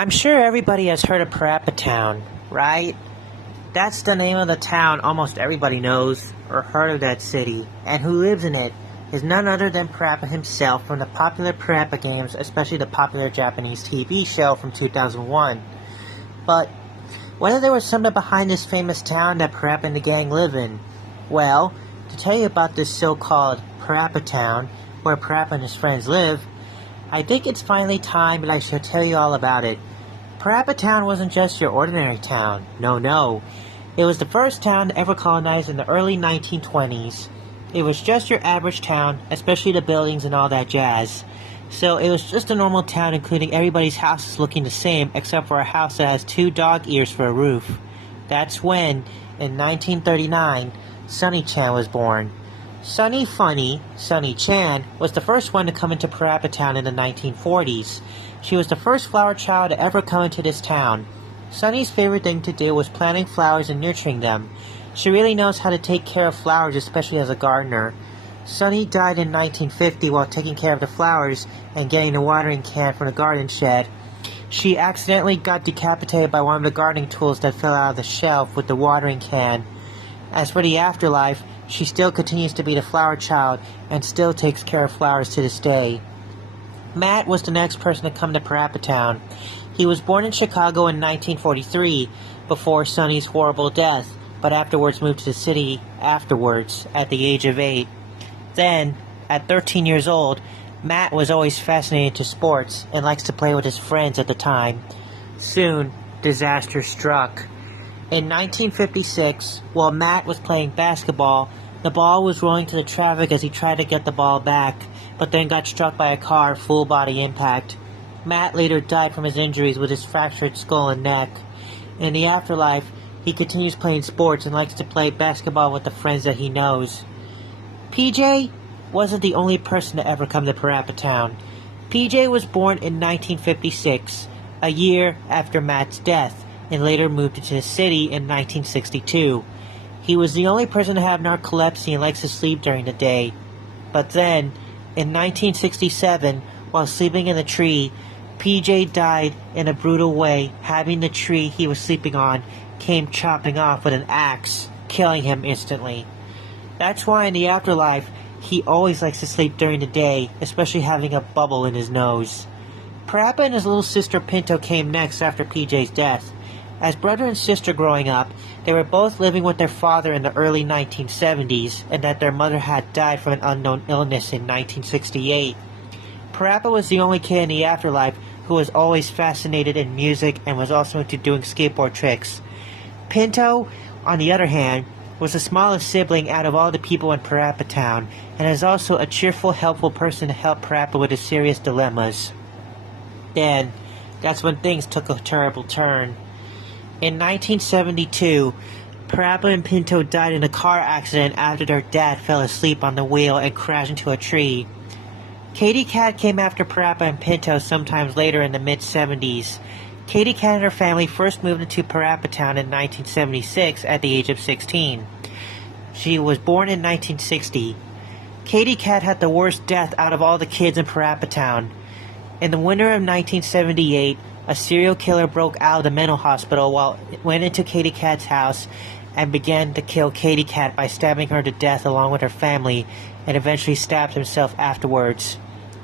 I'm sure everybody has heard of Parappa Town, right? That's the name of the town almost everybody knows or heard of that city, and who lives in it is none other than Parappa himself from the popular Parappa games, especially the popular Japanese TV show from 2001. But whether there was something behind this famous town that Parappa and the gang live in, well, to tell you about this so-called Parappa Town, where Parappa and his friends live, I think it's finally time that I should tell you all about it. Parappa Town wasn't just your ordinary town. No. It was the first town ever colonized in the early 1920s. It was just your average town, especially the buildings and all that jazz. So it was just a normal town, including everybody's houses looking the same, except for a house that has 2 dog ears for a roof. That's when, in 1939, Sunny Chan was born. Sunny Chan, was the first one to come into Parappa Town in the 1940s. She was the first flower child to ever come into this town. Sunny's favorite thing to do was planting flowers and nurturing them. She really knows how to take care of flowers, especially as a gardener. Sunny died in 1950 while taking care of the flowers and getting the watering can from the garden shed. She accidentally got decapitated by one of the gardening tools that fell out of the shelf with the watering can. As for the afterlife, she still continues to be the flower child and still takes care of flowers to this day. Matt was the next person to come to Parappa Town. He was born in Chicago in 1943 before Sunny's horrible death, but afterwards moved to the city at the age of 8. Then, at 13 years old, Matt was always fascinated to sports and likes to play with his friends at the time. Soon, disaster struck. In 1956, while Matt was playing basketball, the ball was rolling to the traffic as he tried to get the ball back, but then got struck by a car, full body impact. Matt later died from his injuries with his fractured skull and neck. In the afterlife, he continues playing sports and likes to play basketball with the friends that he knows. PJ wasn't the only person to ever come to Parappa Town. PJ was born in 1956, a year after Matt's death, and later moved into the city in 1962. He was the only person to have narcolepsy and likes to sleep during the day. But then, in 1967, while sleeping in a tree, PJ died in a brutal way, having the tree he was sleeping on came chopping off with an axe, killing him instantly. That's why in the afterlife, he always likes to sleep during the day, especially having a bubble in his nose. Parappa and his little sister Pinto came next after PJ's death. As brother and sister growing up, they were both living with their father in the early 1970s, and that their mother had died from an unknown illness in 1968. Parappa was the only kid in the afterlife who was always fascinated in music and was also into doing skateboard tricks. Pinto, on the other hand, was the smallest sibling out of all the people in Parappa Town, and is also a cheerful, helpful person to help Parappa with his serious dilemmas. Then, that's when things took a terrible turn. In 1972, Parappa and Pinto died in a car accident after their dad fell asleep on the wheel and crashed into a tree. Katie Cat came after Parappa and Pinto sometimes later in the mid-70s. Katie Cat and her family first moved into Parappa Town in 1976 at the age of 16. She was born in 1960. Katie Cat had the worst death out of all the kids in Parappa Town. In the winter of 1978, a serial killer broke out of the mental hospital while it went into Katie Cat's house and began to kill Katie Cat by stabbing her to death along with her family, and eventually stabbed himself afterwards.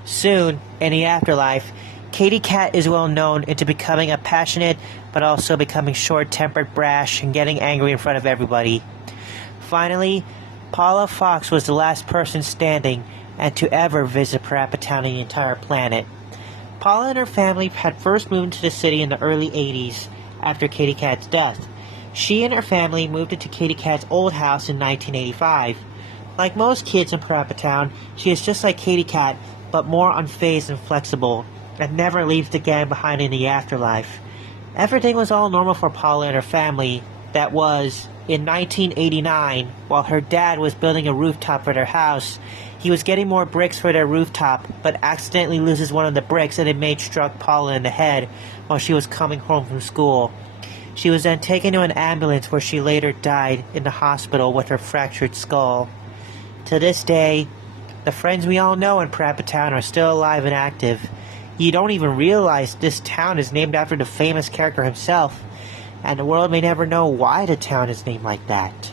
Soon, in the afterlife, Katie Cat is well known into becoming a passionate but also becoming short-tempered, brash, and getting angry in front of everybody. Finally, Paula Fox was the last person standing and to ever visit Parappa Town on the entire planet. Paula and her family had first moved into the city in the early 80s after Katie Cat's death. She and her family moved into Katie Cat's old house in 1985. Like most kids in Parappa Town, she is just like Katie Cat, but more unfazed and flexible, and never leaves the gang behind in the afterlife. Everything was all normal for Paula and her family. That was, in 1989, while her dad was building a rooftop for their house, he was getting more bricks for their rooftop, but accidentally loses one of the bricks and it made struck Paula in the head while she was coming home from school. She was then taken to an ambulance where she later died in the hospital with her fractured skull. To this day, the friends we all know in Parappa Town are still alive and active. You don't even realize this town is named after the famous character himself, and the world may never know why the town is named like that.